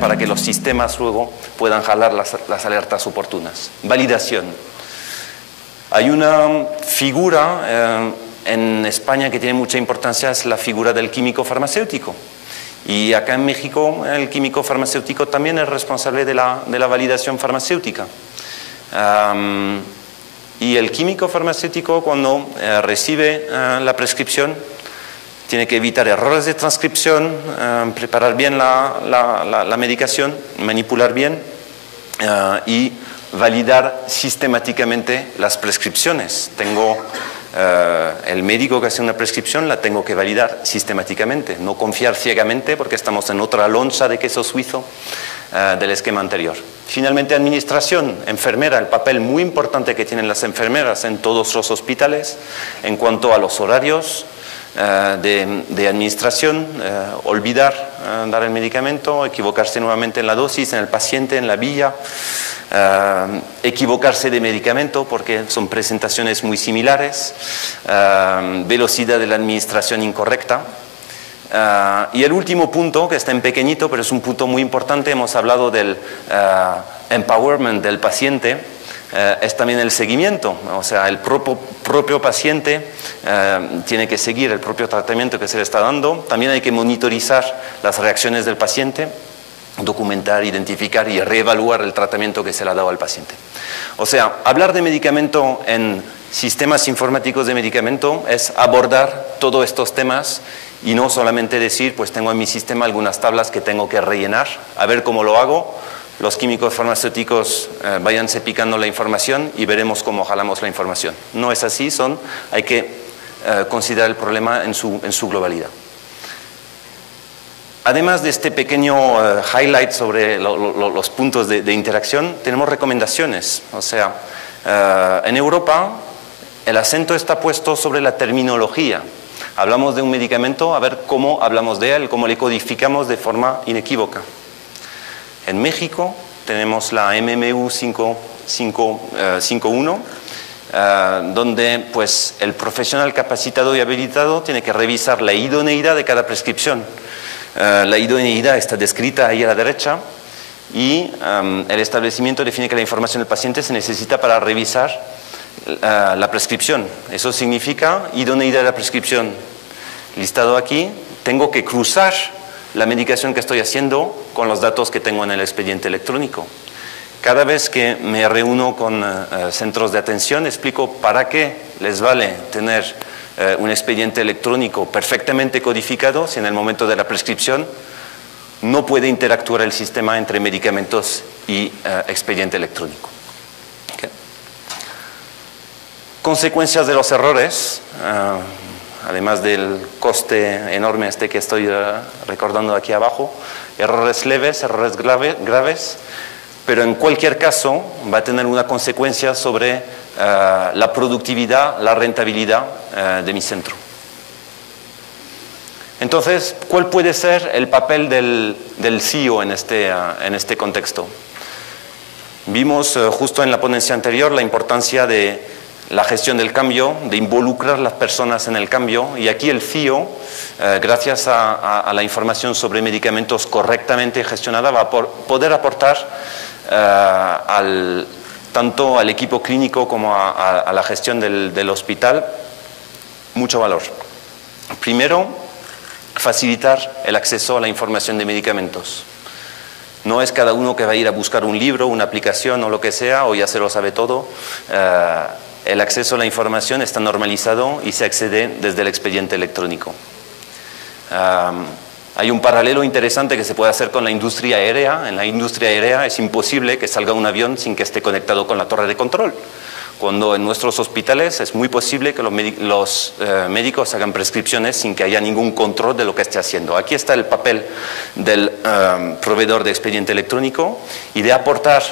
para que los sistemas luego puedan jalar las alertas oportunas. Validación. Hay una figura en España que tiene mucha importancia, es la figura del químico farmacéutico. Y acá en México el químico farmacéutico también es responsable de la validación farmacéutica. Y el químico farmacéutico, cuando recibe la prescripción, tiene que evitar errores de transcripción, preparar bien la medicación, manipular bien y validar sistemáticamente las prescripciones. El médico que hace una prescripción la tengo que validar sistemáticamente, no confiar ciegamente porque estamos en otra loncha de queso suizo del esquema anterior. Finalmente, administración, enfermera, el papel muy importante que tienen las enfermeras en todos los hospitales en cuanto a los horarios de administración, olvidar dar el medicamento, equivocarse nuevamente en la dosis, en el paciente, en la vía, equivocarse de medicamento porque son presentaciones muy similares, velocidad de la administración incorrecta. Y el último punto, que está en pequeñito, pero es un punto muy importante, hemos hablado del empowerment del paciente, es también el seguimiento, o sea, el propio paciente tiene que seguir el propio tratamiento que se le está dando, también hay que monitorizar las reacciones del paciente, documentar, identificar y reevaluar el tratamiento que se le ha dado al paciente. O sea, hablar de medicamento en sistemas informáticos de medicamento es abordar todos estos temas y no solamente decir, pues tengo en mi sistema algunas tablas que tengo que rellenar, a ver cómo lo hago, los químicos farmacéuticos váyanse picando la información y veremos cómo jalamos la información. No es así, hay que considerar el problema en su globalidad. Además de este pequeño highlight sobre los puntos de interacción, tenemos recomendaciones. O sea, en Europa el acento está puesto sobre la terminología. Hablamos de un medicamento, a ver cómo hablamos de él, cómo le codificamos de forma inequívoca. En México tenemos la MMU 551, donde pues, el profesional capacitado y habilitado tiene que revisar la idoneidad de cada prescripción. La idoneidad está descrita ahí a la derecha y el establecimiento define que la información del paciente se necesita para revisar la prescripción. Eso significa idoneidad de la prescripción. Listado aquí, tengo que cruzar la medicación que estoy haciendo con los datos que tengo en el expediente electrónico. Cada vez que me reúno con centros de atención, explico para qué les vale tener un expediente electrónico perfectamente codificado si en el momento de la prescripción no puede interactuar el sistema entre medicamentos y expediente electrónico. Okay. Consecuencias de los errores. Además del coste enorme que estoy recordando aquí abajo, errores leves, errores graves, pero en cualquier caso va a tener una consecuencia sobre la productividad, la rentabilidad de mi centro. Entonces, ¿cuál puede ser el papel del CEO en este contexto? Vimos justo en la ponencia anterior la importancia de la gestión del cambio, de involucrar a las personas en el cambio, y aquí el CEO, gracias a la información sobre medicamentos correctamente gestionada, va a poder aportar tanto al equipo clínico como a la gestión del hospital mucho valor. Primero, facilitar el acceso a la información de medicamentos. No es cada uno que va a ir a buscar un libro, una aplicación o lo que sea, o ya se lo sabe todo. El acceso a la información está normalizado y se accede desde el expediente electrónico. Hay un paralelo interesante que se puede hacer con la industria aérea. En la industria aérea es imposible que salga un avión sin que esté conectado con la torre de control. Cuando en nuestros hospitales es muy posible que los médicos hagan prescripciones sin que haya ningún control de lo que esté haciendo. Aquí está el papel del proveedor de expediente electrónico y de aportar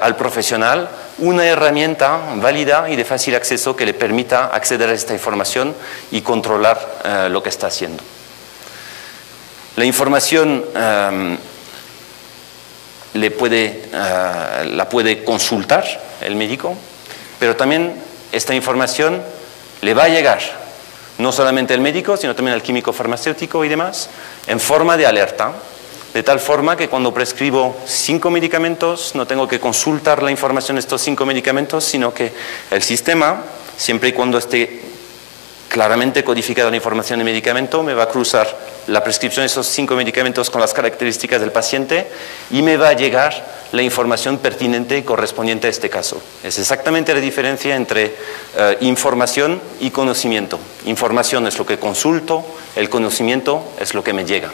al profesional una herramienta válida y de fácil acceso que le permita acceder a esta información y controlar lo que está haciendo. La información la puede consultar el médico, pero también esta información le va a llegar no solamente al médico, sino también al químico farmacéutico y demás, en forma de alerta, de tal forma que cuando prescribo 5 medicamentos no tengo que consultar la información de estos 5 medicamentos, sino que el sistema, siempre y cuando esté claramente codificada la información del medicamento, me va a cruzar la prescripción de esos 5 medicamentos con las características del paciente y me va a llegar la información pertinente y correspondiente a este caso. Es exactamente la diferencia entre información y conocimiento. Información es lo que consulto, el conocimiento es lo que me llega.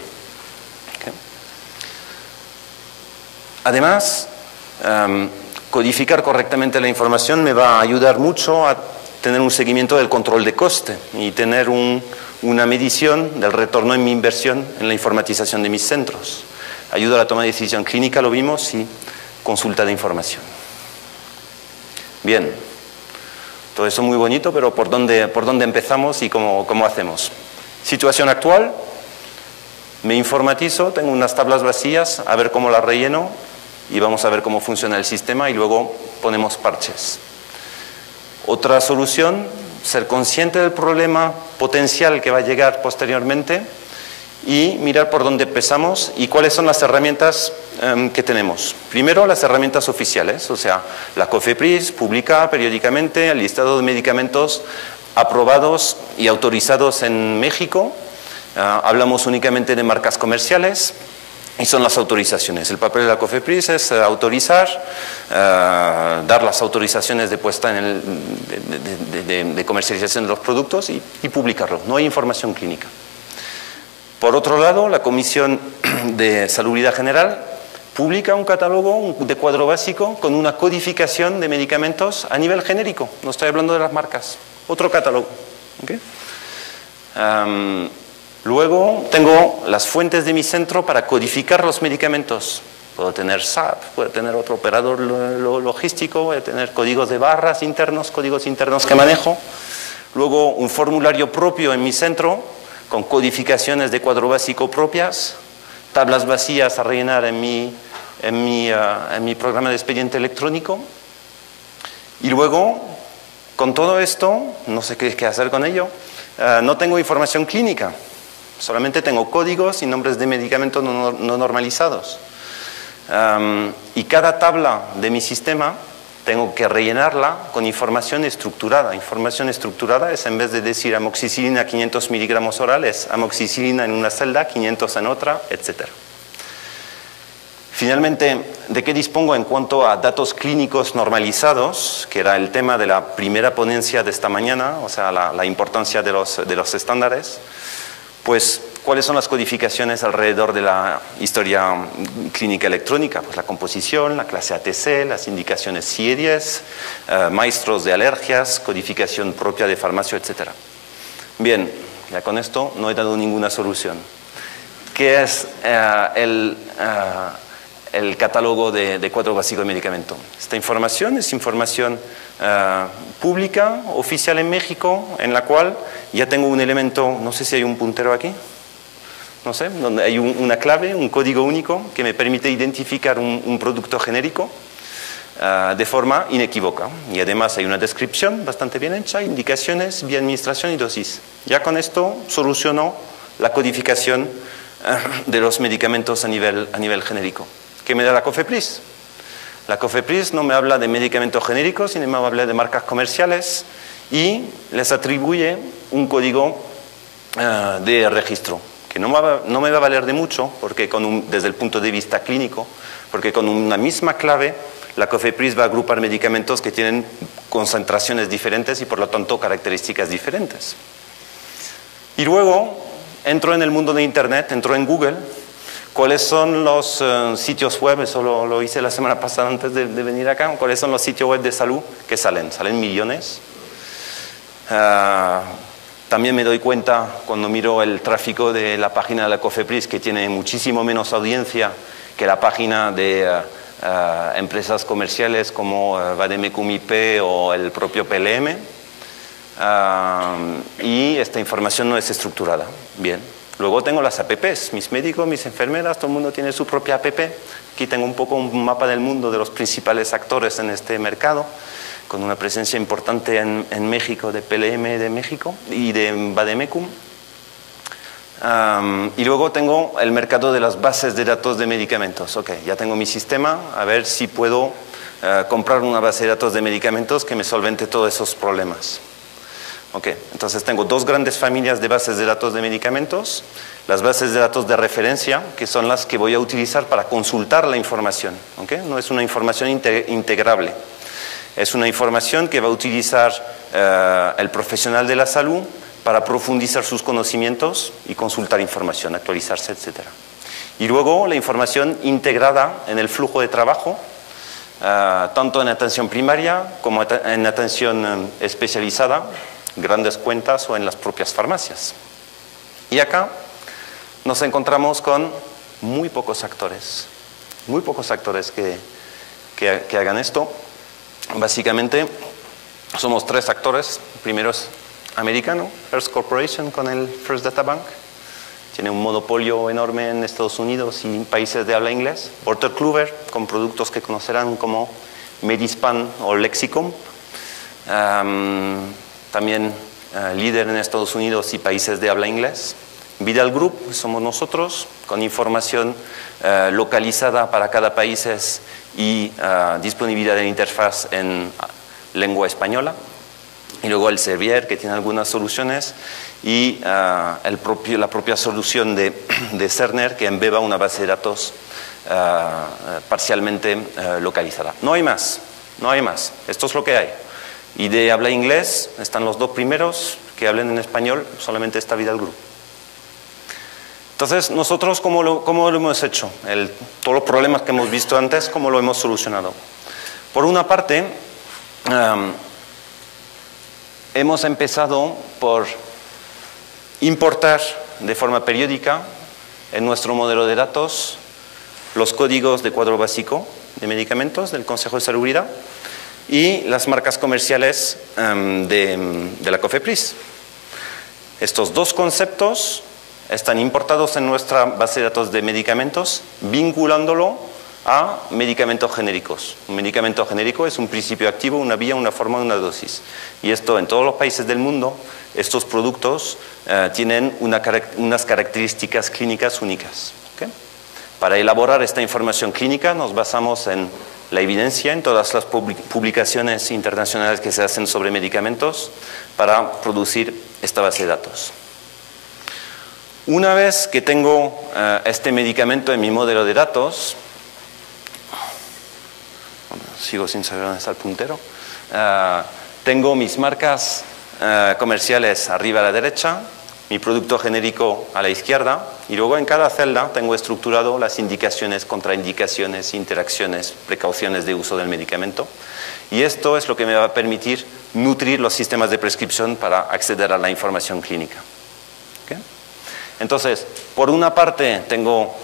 ¿Okay? Además, codificar correctamente la información me va a ayudar mucho a tener un seguimiento del control de coste y tener una medición del retorno en mi inversión en la informatización de mis centros. Ayuda a la toma de decisión clínica, lo vimos, y consulta de información. Bien, todo eso muy bonito, pero ¿por dónde empezamos y cómo hacemos? Situación actual, me informatizo, tengo unas tablas vacías, a ver cómo las relleno y vamos a ver cómo funciona el sistema y luego ponemos parches. Otra solución, ser consciente del problema potencial que va a llegar posteriormente y mirar por dónde empezamos y cuáles son las herramientas que tenemos. Primero, las herramientas oficiales, o sea, la COFEPRIS publica periódicamente el listado de medicamentos aprobados y autorizados en México. Hablamos únicamente de marcas comerciales. Y son las autorizaciones. El papel de la COFEPRIS es autorizar, dar las autorizaciones de puesta de comercialización de los productos y publicarlo. No hay información clínica. Por otro lado, la Comisión de Salubridad General publica un catálogo de cuadro básico con una codificación de medicamentos a nivel genérico. No estoy hablando de las marcas. Otro catálogo. ¿Okay? Luego tengo las fuentes de mi centro para codificar los medicamentos. Puedo tener SAP, puedo tener otro operador logístico, voy a tener códigos de barras internos, códigos internos que manejo. Luego un formulario propio en mi centro con codificaciones de cuadro básico propias, tablas vacías a rellenar en mi programa de expediente electrónico. Y luego, con todo esto, no sé qué hacer con ello, no tengo información clínica. Solamente tengo códigos y nombres de medicamentos no normalizados. Y cada tabla de mi sistema tengo que rellenarla con información estructurada. Información estructurada es, en vez de decir amoxicilina 500 miligramos orales, amoxicilina en una celda, 500 en otra, etc. Finalmente, ¿de qué dispongo en cuanto a datos clínicos normalizados? Que era el tema de la primera ponencia de esta mañana, o sea, la importancia de los estándares. Pues, ¿cuáles son las codificaciones alrededor de la historia clínica electrónica? Pues la composición, la clase ATC, las indicaciones CIE-10, maestros de alergias, codificación propia de farmacia, etc. Bien, ya con esto no he dado ninguna solución. ¿Qué es el catálogo de cuadro básico de medicamento? Esta información es información pública, oficial en México, en la cual ya tengo un elemento, no sé si hay un puntero aquí, no sé, donde hay una clave, un código único que me permite identificar un producto genérico de forma inequívoca. Y además hay una descripción bastante bien hecha, indicaciones, vía administración y dosis. Ya con esto soluciono la codificación de los medicamentos a nivel genérico. ¿Qué me da la COFEPRIS? La COFEPRIS no me habla de medicamentos genéricos, sino me habla de marcas comerciales y les atribuye un código de registro, que no me va a valer de mucho porque desde el punto de vista clínico, porque con una misma clave la COFEPRIS va a agrupar medicamentos que tienen concentraciones diferentes y por lo tanto características diferentes. Y luego entro en el mundo de Internet, entro en Google. ¿Cuáles son los sitios web? Eso lo hice la semana pasada antes de venir acá. ¿Cuáles son los sitios web de salud que salen? Salen millones. También me doy cuenta cuando miro el tráfico de la página de la COFEPRIS que tiene muchísimo menos audiencia que la página de empresas comerciales como Vademecum IP o el propio PLM. Y esta información no es estructurada. Bien. Luego tengo las APPs, mis médicos, mis enfermeras, todo el mundo tiene su propia APP. Aquí tengo un poco un mapa del mundo de los principales actores en este mercado, con una presencia importante en México, de PLM de México y de Vademecum. Y luego tengo el mercado de las bases de datos de medicamentos. Ok, ya tengo mi sistema, a ver si puedo comprar una base de datos de medicamentos que me solvente todos esos problemas. Ok, entonces tengo dos grandes familias de bases de datos de medicamentos. Las bases de datos de referencia, que son las que voy a utilizar para consultar la información. ¿Okay? No es una información integrable. Es una información que va a utilizar el profesional de la salud para profundizar sus conocimientos y consultar información, actualizarse, etc. Y luego la información integrada en el flujo de trabajo, tanto en atención primaria como en atención especializada, grandes cuentas o en las propias farmacias. Y acá nos encontramos con muy pocos actores que hagan esto. Básicamente somos tres actores. Primero es americano, Hearst Corporation con el First Data Bank. Tiene un monopolio enorme en Estados Unidos y países de habla inglés. Porter Kluwer, con productos que conocerán como Medispan o Lexicomp. También líder en Estados Unidos y países de habla inglés. Vidal Group, somos nosotros, con información localizada para cada país y disponibilidad de interfaz en lengua española. Y luego el Servier, que tiene algunas soluciones, y la propia solución de Cerner, que embeba una base de datos parcialmente localizada. No hay más. Esto es lo que hay. Y de habla inglés están los dos primeros, que hablen en español, solamente está Vidal Group. Entonces, nosotros, ¿cómo lo hemos hecho? Todos los problemas que hemos visto antes, ¿cómo lo hemos solucionado? Por una parte, hemos empezado por importar de forma periódica en nuestro modelo de datos los códigos de cuadro básico de medicamentos del Consejo de Salubridad y las marcas comerciales de la COFEPRIS. Estos dos conceptos están importados en nuestra base de datos de medicamentos, vinculándolo a medicamentos genéricos. Un medicamento genérico es un principio activo, una vía, una forma, una dosis. Y esto en todos los países del mundo, estos productos tienen unas características clínicas únicas. ¿Okay? Para elaborar esta información clínica nos basamos en la evidencia, en todas las publicaciones internacionales que se hacen sobre medicamentos para producir esta base de datos. Una vez que tengo este medicamento en mi modelo de datos, sigo sin saber dónde está el puntero, tengo mis marcas comerciales arriba a la derecha, mi producto genérico a la izquierda, y luego en cada celda tengo estructurado las indicaciones, contraindicaciones, interacciones, precauciones de uso del medicamento. Y esto es lo que me va a permitir nutrir los sistemas de prescripción para acceder a la información clínica. ¿Okay? Entonces, por una parte tengo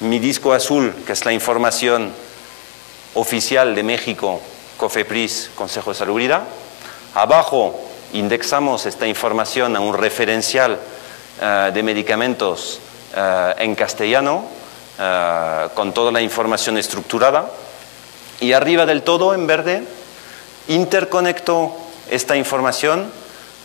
mi disco azul, que es la información oficial de México, COFEPRIS, Consejo de Salubridad. Abajo indexamos esta información a un referencial de medicamentos en castellano, con toda la información estructurada. Y arriba del todo, en verde, interconecto esta información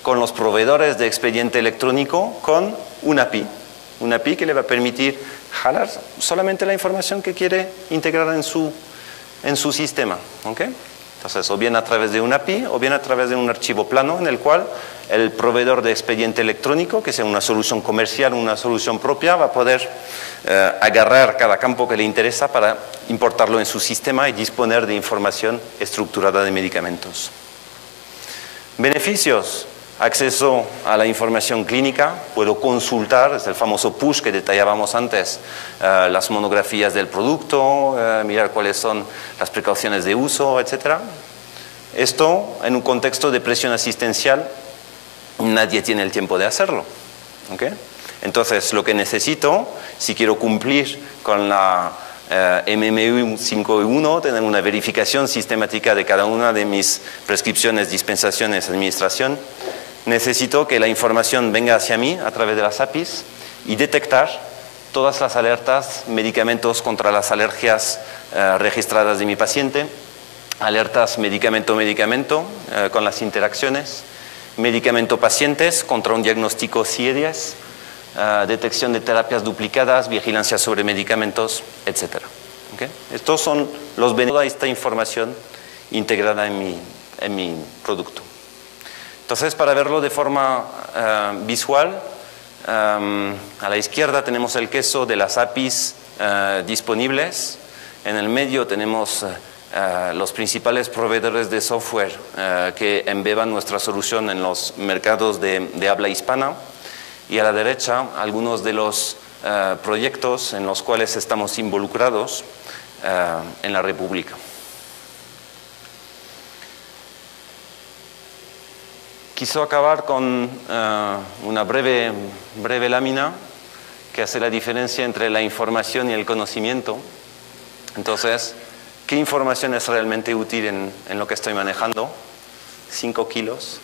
con los proveedores de expediente electrónico con una API que le va a permitir jalar solamente la información que quiere integrar en su sistema. ¿Okay? Entonces, o bien a través de una API o bien a través de un archivo plano en el cual el proveedor de expediente electrónico, que sea una solución comercial o una solución propia, va a poder agarrar cada campo que le interesa para importarlo en su sistema y disponer de información estructurada de medicamentos. Beneficios. Acceso a la información clínica, puedo consultar, es el famoso push que detallábamos antes, las monografías del producto, mirar cuáles son las precauciones de uso, etc. Esto, en un contexto de presión asistencial, nadie tiene el tiempo de hacerlo. ¿Okay? Entonces, lo que necesito, si quiero cumplir con la MMU 5.1, tener una verificación sistemática de cada una de mis prescripciones, dispensaciones, administración, necesito que la información venga hacia mí a través de las APIs y detectar todas las alertas, medicamentos contra las alergias registradas de mi paciente, alertas medicamento-medicamento con las interacciones, medicamento-pacientes contra un diagnóstico CIE-10, detección de terapias duplicadas, vigilancia sobre medicamentos, etc. ¿Okay? Estos son los beneficios de toda esta información integrada en mi producto. Entonces, para verlo de forma visual, a la izquierda tenemos el queso de las APIs disponibles. En el medio tenemos los principales proveedores de software que embeban nuestra solución en los mercados de habla hispana. Y a la derecha, algunos de los proyectos en los cuales estamos involucrados en la República. Quiso acabar con una breve lámina que hace la diferencia entre la información y el conocimiento. Entonces, ¿qué información es realmente útil en lo que estoy manejando? 5 kilos.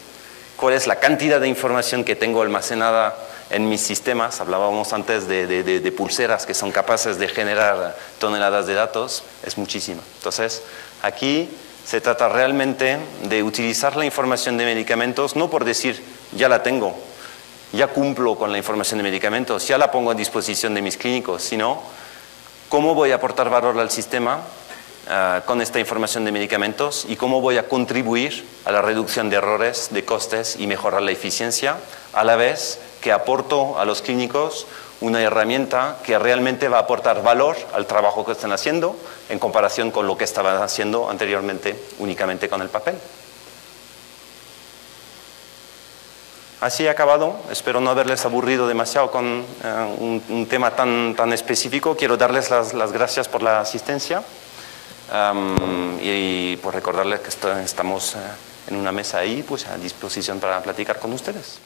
¿Cuál es la cantidad de información que tengo almacenada en mis sistemas? Hablábamos antes de pulseras que son capaces de generar toneladas de datos. Es muchísima. Entonces, aquí se trata realmente de utilizar la información de medicamentos, no por decir, ya la tengo, ya cumplo con la información de medicamentos, ya la pongo a disposición de mis clínicos, sino cómo voy a aportar valor al sistema con esta información de medicamentos y cómo voy a contribuir a la reducción de errores, de costes y mejorar la eficiencia, a la vez que aporto a los clínicos una herramienta que realmente va a aportar valor al trabajo que están haciendo en comparación con lo que estaban haciendo anteriormente únicamente con el papel. Así he acabado. Espero no haberles aburrido demasiado con un tema tan específico. Quiero darles las gracias por la asistencia y por recordarles que estamos en una mesa ahí, pues a disposición para platicar con ustedes.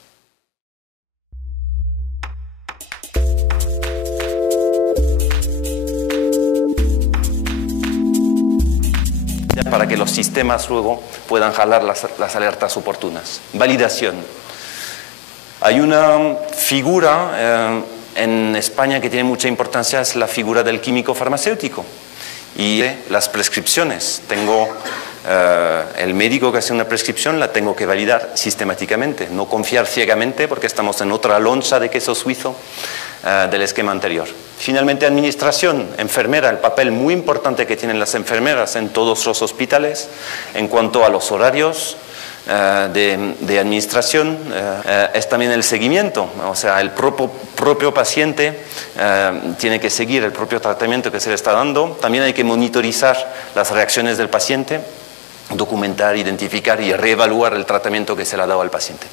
Para que los sistemas luego puedan jalar las alertas oportunas. Validación. Hay una figura en España que tiene mucha importancia, es la figura del químico farmacéutico. Y las prescripciones. Tengo el médico que hace una prescripción, la tengo que validar sistemáticamente. No confiar ciegamente porque estamos en otra loncha de queso suizo del esquema anterior. Finalmente, administración, enfermera, el papel muy importante que tienen las enfermeras en todos los hospitales en cuanto a los horarios de administración, es también el seguimiento, o sea, el propio paciente tiene que seguir el propio tratamiento que se le está dando. También hay que monitorizar las reacciones del paciente, documentar, identificar y reevaluar el tratamiento que se le ha dado al paciente.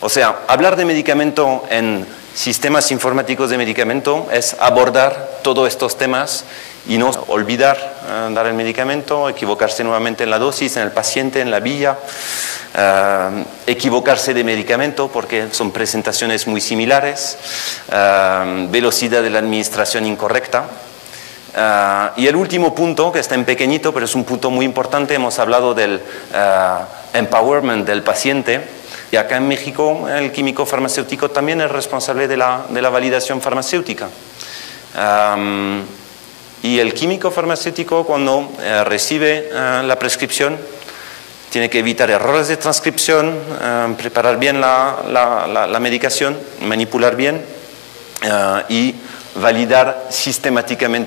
O sea, hablar de medicamento en sistemas informáticos de medicamento es abordar todos estos temas y no olvidar dar el medicamento, equivocarse nuevamente en la dosis, en el paciente, en la vía, equivocarse de medicamento porque son presentaciones muy similares, velocidad de la administración incorrecta. Y el último punto, que está en pequeñito, pero es un punto muy importante, hemos hablado del empowerment del paciente. Y acá en México el químico farmacéutico también es responsable de la validación farmacéutica. Y el químico farmacéutico cuando recibe la prescripción tiene que evitar errores de transcripción, preparar bien la medicación, manipular bien y validar sistemáticamente